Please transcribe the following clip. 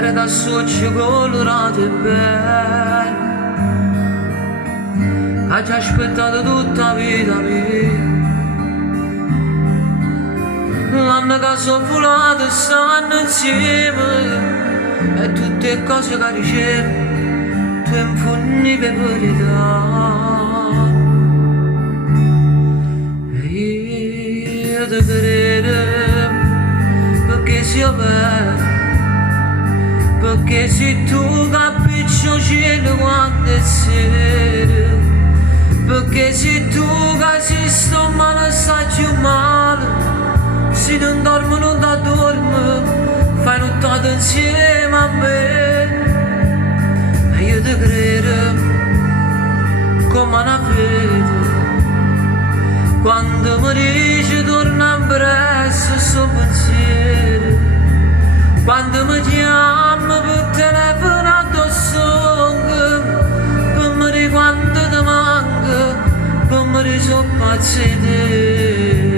era da soccio colorato e bello, che ci ha aspettato tutta la vita mia. L'anno che sono volato stanno insieme e tutte le cose che ricevo tu infondi per verità. E io ti credo perché sia vero, perché se tu capisci il cielo quando è sera, perché se tu che sto male stai più male, se non dormo non ti dormo, fai nottato insieme a me. E io ti credo come una fede, quando mi dici torna presto sto pensiero, quando mi chiamo per telefono addosso, per me di quanto ti manca, per me di sono pazzi di te.